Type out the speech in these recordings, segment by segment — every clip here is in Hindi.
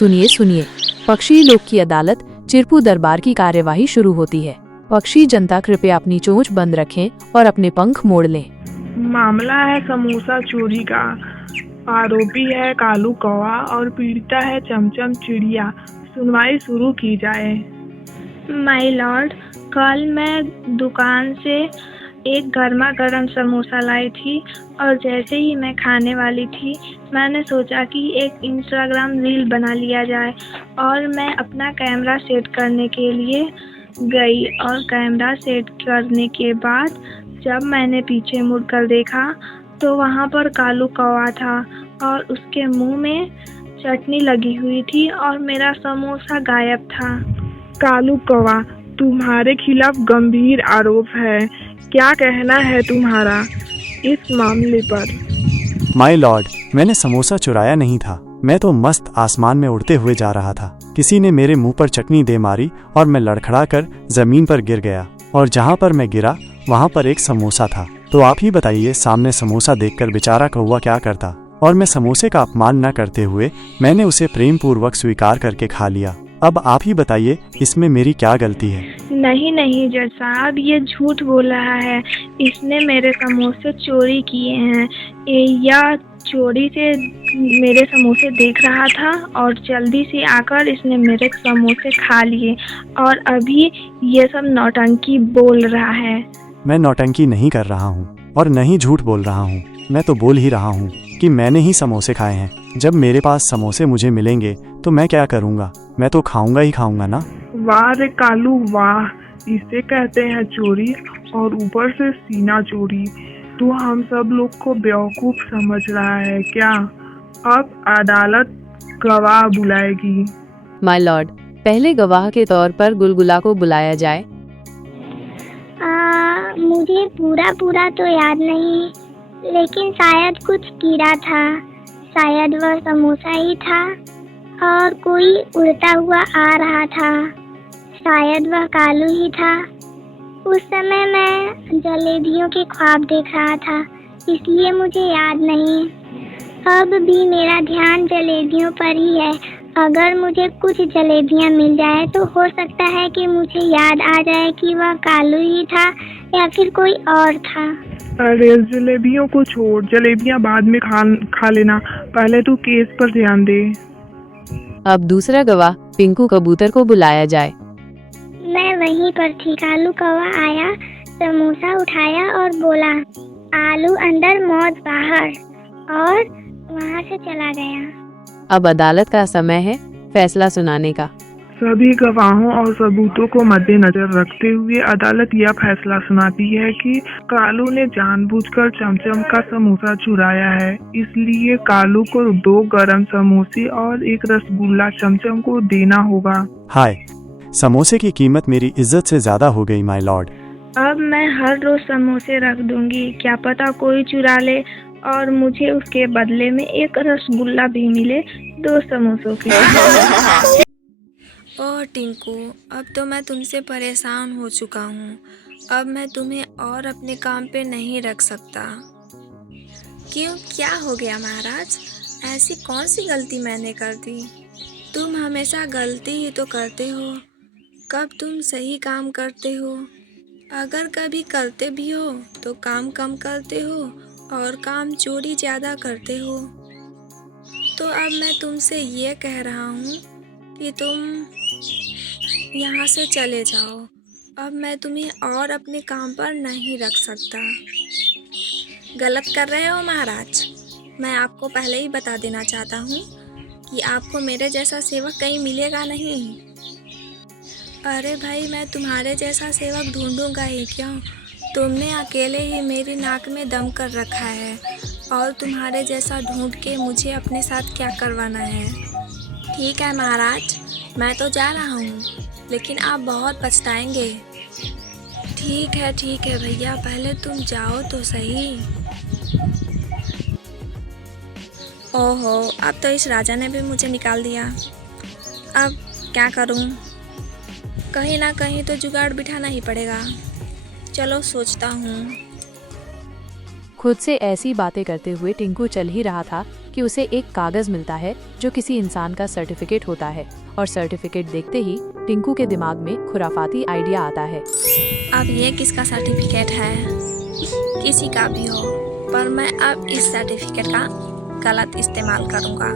सुनिए सुनिए, पक्षी लोक की अदालत चिरपू दरबार की कार्यवाही शुरू होती है। पक्षी जनता कृपया अपनी चोंच बंद रखें और अपने पंख मोड़ लें। मामला है समोसा चोरी का। आरोपी है कालू कौवा और पीड़िता है चमचम चिड़िया। सुनवाई शुरू की जाए। माय लॉर्ड, कल मैं दुकान से एक गर्मा गर्म समोसा लाई थी और जैसे ही मैं खाने वाली थी मैंने सोचा कि एक इंस्टाग्राम रील बना लिया जाए और मैं अपना कैमरा सेट करने के लिए गई और कैमरा सेट करने के बाद जब मैंने पीछे मुड़कर देखा तो वहाँ पर कालू कौवा था और उसके मुंह में चटनी लगी हुई थी और मेरा समोसा गायब था। कालू कौवा, तुम्हारे खिलाफ गंभीर आरोप है। क्या कहना है तुम्हारा इस मामले पर? माय लॉर्ड, मैंने समोसा चुराया नहीं था। मैं तो मस्त आसमान में उड़ते हुए जा रहा था। किसी ने मेरे मुंह पर चटनी दे मारी और मैं लड़खड़ा कर जमीन पर गिर गया और जहां पर मैं गिरा वहां पर एक समोसा था। तो आप ही बताइए, सामने समोसा देखकर बेचारा कौवा क्या करता? और मैं समोसे का अपमान न करते हुए मैंने उसे प्रेम पूर्वक स्वीकार करके खा लिया। अब आप ही बताइए, इसमें मेरी क्या गलती है? नहीं जज साहब, ये झूठ बोल रहा है। इसने मेरे समोसे चोरी किए हैं या चोरी से मेरे समोसे देख रहा था और जल्दी से आकर इसने मेरे समोसे खा लिए और अभी ये सब नौटंकी बोल रहा है। मैं नौटंकी नहीं कर रहा हूँ और नहीं झूठ बोल रहा हूँ। मैं तो बोल ही रहा हूँ कि मैंने ही समोसे खाए हैं। जब मेरे पास समोसे मुझे मिलेंगे तो मैं क्या करूँगा? मैं तो खाऊंगा ही खाऊंगा ना। वाह रे कालू वाह, इसे कहते हैं चोरी और ऊपर से सीना चोरी। तू हम सब लोग को बेवकूफ समझ रहा है क्या? अब अदालत गवाह बुलाएगी। माय लॉर्ड, पहले गवाह के तौर पर गुलगुला को बुलाया जाए। मुझे पूरा तो याद नहीं, लेकिन शायद कुछ कीड़ा था। शायद वह समोसा ही था और कोई उड़ता हुआ आ रहा था। शायद वह कालू ही था। उस समय मैं जलेबियों के ख्वाब देख रहा था, इसलिए मुझे याद नहीं। अब भी मेरा ध्यान जलेबियों पर ही है। अगर मुझे कुछ जलेबियां मिल जाए तो हो सकता है कि मुझे याद आ जाए कि वह कालू ही था या फिर कोई और था। अरे जलेबियों को छोड़, जलेबियां बाद में खा लेना। पहले तू केस पर ध्यान दे। अब दूसरा गवाह पिंकू कबूतर को बुलाया जाए। मैं वहीं पर थी। कालू कौवा आया, समोसा उठाया और बोला, आलू अंदर मौत बाहर, और वहाँ से चला गया। अब अदालत का समय है फैसला सुनाने का। सभी गवाहों और सबूतों को मद्देनजर रखते हुए अदालत यह फैसला सुनाती है कि कालू ने जानबूझकर चमचम का समोसा चुराया है। इसलिए कालू को 2 गरम समोसे और 1 रसगुल्ला चमचम को देना होगा। हाय, समोसे की कीमत मेरी इज्जत से ज्यादा हो गई माय लॉर्ड। अब मैं हर रोज समोसे रख दूंगी, क्या पता कोई चुरा ले और मुझे उसके बदले में 1 रसगुल्ला भी मिले 2 समोसों के। ओह टिंकू, अब तो मैं तुमसे परेशान हो चुका हूँ। अब मैं तुम्हें और अपने काम पे नहीं रख सकता। क्यों, क्या हो गया महाराज? ऐसी कौन सी गलती मैंने कर दी? तुम हमेशा गलती ही तो करते हो। कब तुम सही काम करते हो? अगर कभी करते भी हो तो काम कम करते हो और काम चोरी ज़्यादा करते हो। तो अब मैं तुमसे ये कह रहा हूँ कि तुम यहाँ से चले जाओ। अब मैं तुम्हें और अपने काम पर नहीं रख सकता। गलत कर रहे हो महाराज। मैं आपको पहले ही बता देना चाहता हूँ कि आपको मेरे जैसा सेवक कहीं मिलेगा नहीं। अरे भाई, मैं तुम्हारे जैसा सेवक ढूंढूंगा ही क्यों? तुमने अकेले ही मेरी नाक में दम कर रखा है और तुम्हारे जैसा ढूंढ के मुझे अपने साथ क्या करवाना है? ठीक है महाराज, मैं तो जा रहा हूँ, लेकिन आप बहुत पछताएंगे। ठीक है भैया, पहले तुम जाओ तो सही। ओहो, अब तो इस राजा ने भी मुझे निकाल दिया। अब क्या करूँ? कहीं ना कहीं तो जुगाड़ बिठाना ही पड़ेगा। चलो सोचता हूँ। खुद से ऐसी बातें करते हुए टिंकू चल ही रहा था कि उसे एक कागज मिलता है जो किसी इंसान का सर्टिफिकेट होता है, और सर्टिफिकेट देखते ही टिंकू के दिमाग में खुराफाती आइडिया आता है। अब ये किसका सर्टिफिकेट है? किसी का भी हो, पर मैं अब इस सर्टिफिकेट का गलत इस्तेमाल करूँगा।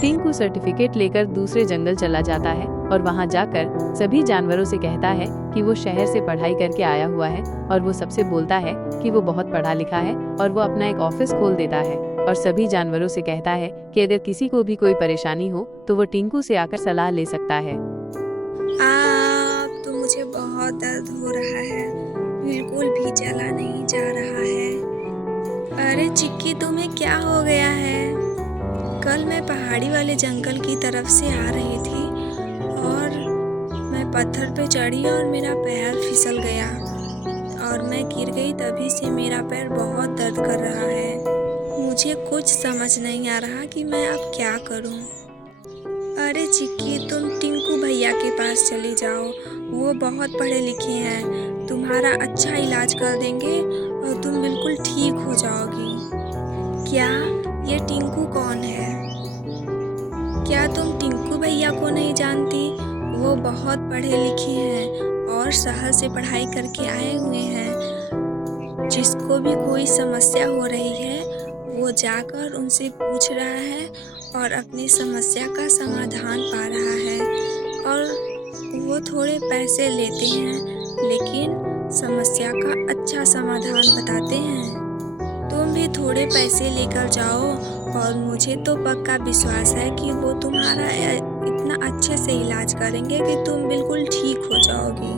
टिंकू सर्टिफिकेट लेकर दूसरे जंगल चला जाता है और वहां जाकर सभी जानवरों से कहता है कि वो शहर से पढ़ाई करके आया हुआ है, और वो सबसे बोलता है कि वो बहुत पढ़ा लिखा है और वो अपना एक ऑफिस खोल देता है, और सभी जानवरों से कहता है कि अगर किसी को भी कोई परेशानी हो तो वो टिंकू से आकर सलाह ले सकता है। अब तो मुझे बहुत दर्द हो रहा है, बिल्कुल भी चला नहीं जा रहा है। अरे चिक्की, तुम्हें क्या हो गया है? कल मैं पहाड़ी वाले जंगल की तरफ से आ रही थी और मैं पत्थर पे चढ़ी और मेरा पैर फिसल गया और मैं गिर गई। तभी से मेरा पैर बहुत दर्द कर रहा है। मुझे कुछ समझ नहीं आ रहा कि मैं अब क्या करूं। अरे चिक्की, तुम टिंकू भैया के पास चली जाओ, वो बहुत पढ़े लिखे हैं, तुम्हारा अच्छा इलाज कर देंगे और तुम बिल्कुल ठीक हो जाओगी। क्या ये टिंकू कौन है? क्या तुम टिंकू भैया को नहीं जानती? वो बहुत पढ़े लिखे हैं और शहर से पढ़ाई करके आए हुए हैं। जिसको भी कोई समस्या हो रही है वो जाकर उनसे पूछ रहा है और अपनी समस्या का समाधान पा रहा है, और वो थोड़े पैसे लेते हैं लेकिन समस्या का अच्छा समाधान बताते हैं। तुम भी थोड़े पैसे लेकर जाओ और मुझे तो पक्का विश्वास है कि वो तुम्हारा इतना अच्छे से इलाज करेंगे कि तुम बिल्कुल ठीक हो जाओगी।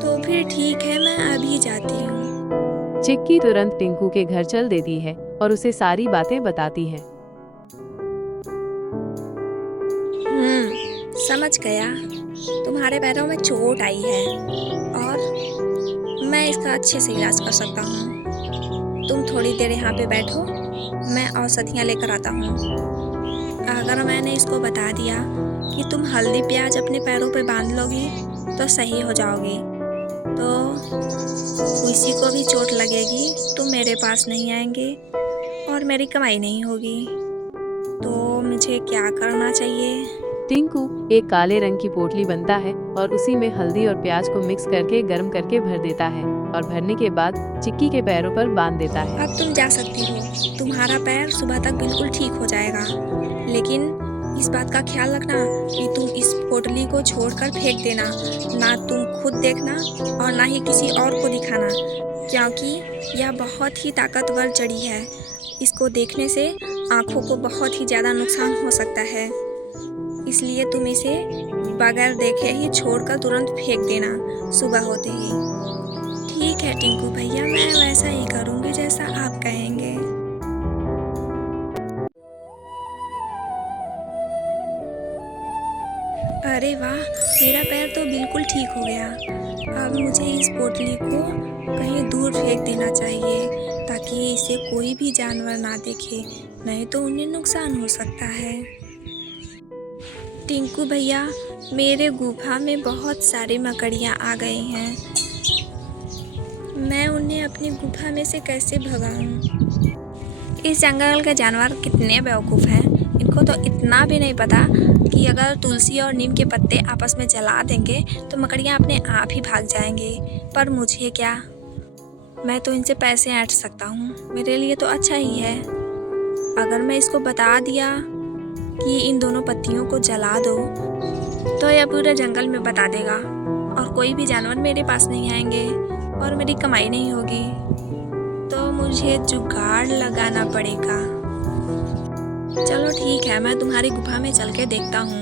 तो फिर ठीक है, मैं अभी जाती हूँ। चिक्की तुरंत टिंकू के घर चल देती है और उसे सारी बातें बताती है। समझ गया, तुम्हारे पैरों में चोट आई है और मैं इसका अच्छे से इलाज कर सकता हूँ। तुम थोड़ी देर यहाँ पे बैठो, मैं औषधियाँ लेकर आता हूँ। अगर मैंने इसको बता दिया कि तुम हल्दी प्याज अपने पैरों पे बांध लोगी तो सही हो जाओगी, तो किसी को भी चोट लगेगी तो मेरे पास नहीं आएंगे और मेरी कमाई नहीं होगी। तो मुझे क्या करना चाहिए? टिंकू एक काले रंग की पोटली बनता है और उसी में हल्दी और प्याज को मिक्स करके गर्म करके भर देता है, और भरने के बाद चिक्की के पैरों पर बांध देता है। अब तुम जा सकती हो, तुम्हारा पैर सुबह तक बिल्कुल ठीक हो जाएगा। लेकिन इस बात का ख्याल रखना कि तुम इस पोटली को छोड़कर फेंक देना, ना तुम खुद देखना और ना ही किसी और को दिखाना, क्योंकि यह बहुत ही ताकतवर जड़ी है। इसको देखने से आँखों को बहुत ही ज़्यादा नुकसान हो सकता है, इसलिए तुम इसे बगैर देखे ही छोड़कर तुरंत फेंक देना सुबह होते ही। ठीक है टिंकू भैया, मैं वैसा ही करूँगी जैसा आप कहेंगे। अरे वाह, मेरा पैर तो बिल्कुल ठीक हो गया। अब मुझे इस पोटली को कहीं दूर फेंक देना चाहिए ताकि इसे कोई भी जानवर ना देखे, नहीं तो उन्हें नुकसान हो सकता है। टिंकू भैया, मेरे गुफा में बहुत सारी मकड़ियाँ आ गई हैं, मैं उन्हें अपनी गुफा में से कैसे भगाऊं? इस जंगल के जानवर कितने बेवकूफ़ हैं, इनको तो इतना भी नहीं पता कि अगर तुलसी और नीम के पत्ते आपस में जला देंगे तो मकड़ियाँ अपने आप ही भाग जाएंगे। पर मुझे क्या, मैं तो इनसे पैसे ऐंठ सकता हूँ, मेरे लिए तो अच्छा ही है। अगर मैं इसको बता दिया कि इन दोनों पत्तियों को जला दो तो यह पूरे जंगल में बता देगा और कोई भी जानवर मेरे पास नहीं आएंगे और मेरी कमाई नहीं होगी। तो मुझे जुगाड़ लगाना पड़ेगा। चलो ठीक है, मैं तुम्हारी गुफा में चल के देखता हूँ।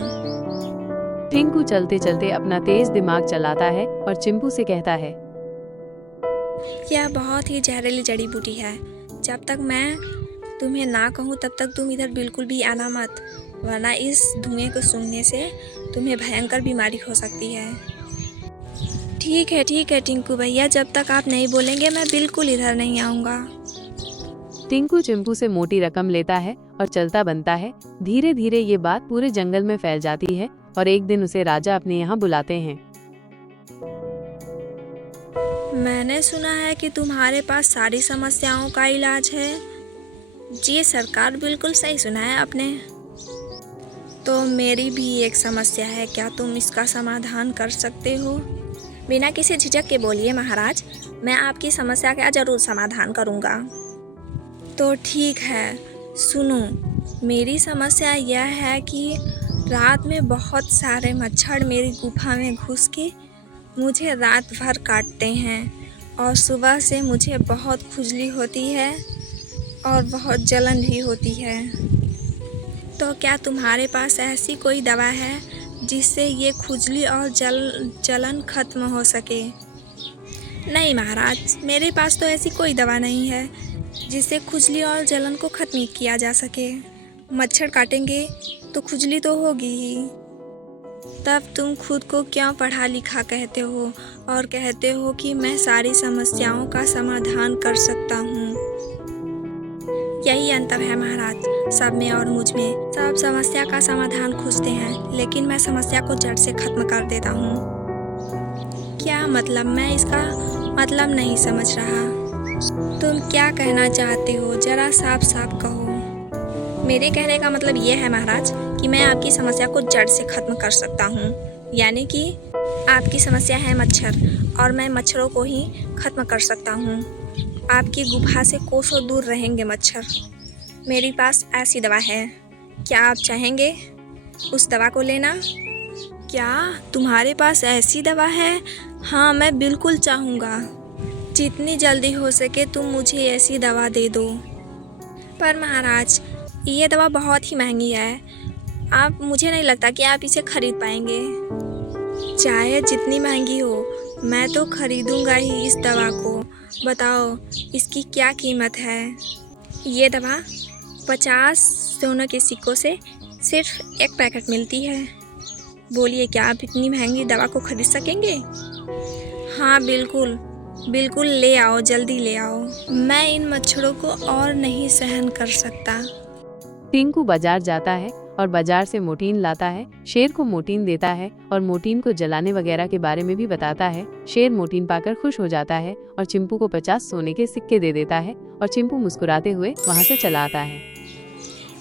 टिंकू चलते चलते अपना तेज दिमाग चलाता है और चिंपू से कहता है, यह बहुत ही जहरीली जड़ी बूटी है, जब तक मैं तुम्हें ना कहूँ तब तक तुम इधर बिल्कुल भी आना मत, वरना इस धुएं को सूंघने से तुम्हें भयंकर बीमारी हो सकती है। ठीक है टिंकू भैया, जब तक आप नहीं बोलेंगे मैं बिल्कुल इधर नहीं आऊँगा। टिंकू चिंपू से मोटी रकम लेता है और चलता बनता है। धीरे धीरे ये बात पूरे जंगल में फैल जाती है और एक दिन उसे राजा अपने यहाँ बुलाते हैं। मैंने सुना है कि तुम्हारे पास सारी समस्याओं का इलाज है। जी सरकार, बिल्कुल सही सुना है आपने। तो मेरी भी एक समस्या है, क्या तुम इसका समाधान कर सकते हो? बिना किसी झिझक के बोलिए महाराज, मैं आपकी समस्या का ज़रूर समाधान करूँगा। तो ठीक है, सुनो, मेरी समस्या यह है कि रात में बहुत सारे मच्छर मेरी गुफा में घुस के मुझे रात भर काटते हैं और सुबह से मुझे बहुत खुजली होती है और बहुत जलन भी होती है। तो क्या तुम्हारे पास ऐसी कोई दवा है जिससे ये खुजली और जलन खत्म हो सके? नहीं महाराज, मेरे पास तो ऐसी कोई दवा नहीं है जिससे खुजली और जलन को खत्म किया जा सके। मच्छर काटेंगे तो खुजली तो होगी ही। तब तुम खुद को क्यों पढ़ा लिखा कहते हो और कहते हो कि मैं सारी समस्याओं का समाधान कर सकता हूँ? यही अंतर है महाराज, सब में और मुझ में। सब समस्या का समाधान खोजते हैं, लेकिन मैं समस्या को जड़ से खत्म कर देता हूँ। क्या मतलब? मैं इसका मतलब नहीं समझ रहा। तुम क्या कहना चाहते हो, जरा साफ साफ कहो। मेरे कहने का मतलब ये है महाराज कि मैं आपकी समस्या को जड़ से खत्म कर सकता हूँ। यानी कि आपकी समस्या है मच्छर और मैं मच्छरों को ही खत्म कर सकता हूँ। आपकी गुफा से कोसों दूर रहेंगे मच्छर। मेरे पास ऐसी दवा है, क्या आप चाहेंगे उस दवा को लेना? क्या तुम्हारे पास ऐसी दवा है? हाँ, मैं बिल्कुल चाहूँगा। जितनी जल्दी हो सके तुम मुझे ऐसी दवा दे दो। पर महाराज, ये दवा बहुत ही महंगी है। मुझे नहीं लगता कि आप इसे खरीद पाएंगे। चाहे जितनी महंगी हो, मैं तो खरीदूंगा ही इस दवा को। बताओ इसकी क्या कीमत है? ये दवा 50 सोने के सिक्कों से सिर्फ एक पैकेट मिलती है। बोलिए, क्या आप इतनी महंगी दवा को खरीद सकेंगे? हाँ बिल्कुल बिल्कुल, ले आओ, जल्दी ले आओ। मैं इन मच्छरों को और नहीं सहन कर सकता। टिंकू बाजार जाता है और बाजार से मोटीन लाता है। शेर को मोटीन देता है और मोटीन को जलाने वगैरह के बारे में भी बताता है। शेर मोटीन पाकर खुश हो जाता है और चिंपू को 50 सोने के सिक्के दे देता है और चिंपू मुस्कुराते हुए वहाँ से चला आता है।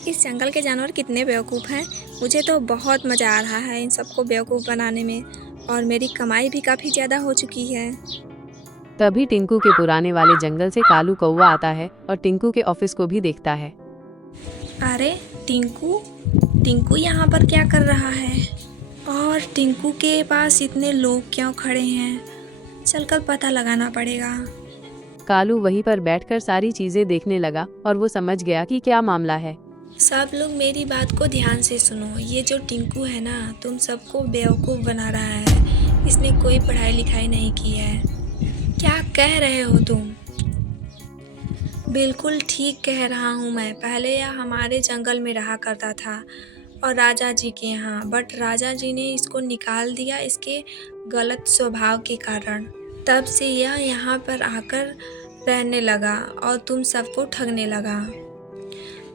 इस जंगल के जानवर कितने बेवकूफ़ हैं। मुझे तो बहुत मज़ा आ रहा है इन सबको बेवकूफ़ बनाने में, और मेरी कमाई भी काफ़ी ज़्यादा हो चुकी है। तभी टिंकू के पुराने वाले जंगल से कालू कौवा आता है और टिंकू के ऑफिस को भी देखता है। अरे टिंकू यहाँ पर क्या कर रहा है? और टिंकू के पास इतने लोग क्यों खड़े हैं? चलकर पता लगाना पड़ेगा। कालू वहीं पर बैठकर सारी चीजें देखने लगा और वो समझ गया कि क्या मामला है। सब लोग मेरी बात को ध्यान से सुनो। ये जो टिंकू है ना, तुम सबको बेवकूफ़ बना रहा है। इसने कोई पढ़ाई लिखाई नहीं की है। क्या कह रहे हो तुम? बिल्कुल ठीक कह रहा हूँ मैं। पहले यह हमारे जंगल में रहा करता था और राजा जी के यहाँ, बट राजा जी ने इसको निकाल दिया इसके गलत स्वभाव के कारण। तब से यह यहाँ पर आकर रहने लगा और तुम सबको ठगने लगा।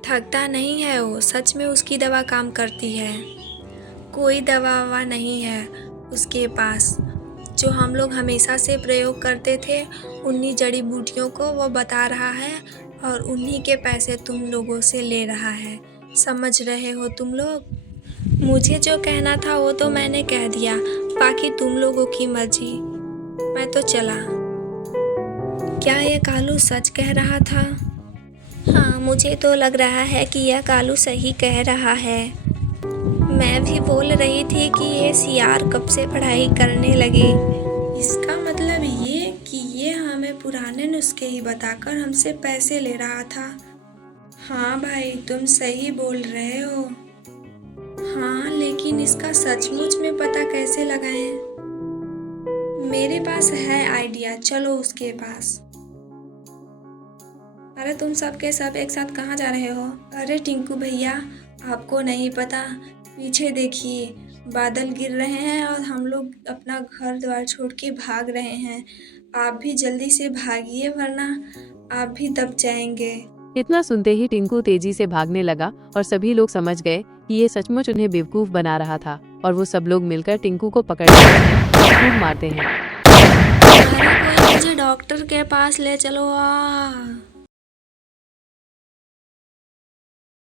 ठगता नहीं है वो, सच में उसकी दवा काम करती है। कोई दवा ववा नहीं है उसके पास। जो हम लोग हमेशा से प्रयोग करते थे, उन्हीं जड़ी बूटियों को वो बता रहा है और उन्हीं के पैसे तुम लोगों से ले रहा है। समझ रहे हो तुम लोग? मुझे जो कहना था वो तो मैंने कह दिया, बाकी तुम लोगों की मर्जी। मैं तो चला। क्या ये कालू सच कह रहा था? हाँ, मुझे तो लग रहा है कि यह कालू सही कह रहा है। मैं भी बोल रही थी कि ये सियार कब से पढ़ाई करने लगे। इसका मतलब ये कि ये हमें पुराने नुस्खे ही बताकर हमसे पैसे ले रहा था। हाँ भाई, तुम सही बोल रहे हो। हाँ, लेकिन इसका सचमुच में पता कैसे लगाएं? मेरे पास है आइडिया, चलो उसके पास। अरे तुम सब के सब एक साथ कहाँ जा रहे हो? अरे टिंकू भैया, आपको नहीं पता, पीछे देखिए, बादल गिर रहे हैं और हम लोग अपना घर द्वार छोड़ के भाग रहे हैं। आप भी जल्दी से भागिए, वरना आप भी दब जाएंगे। इतना सुनते ही टिंकू तेजी से भागने लगा और सभी लोग समझ गए कि ये सचमुच उन्हें बेवकूफ बना रहा था और वो सब लोग मिलकर टिंकू को पकड़कर खूब मारते हैं। अरे कोई मुझे डॉक्टर के पास ले चलो।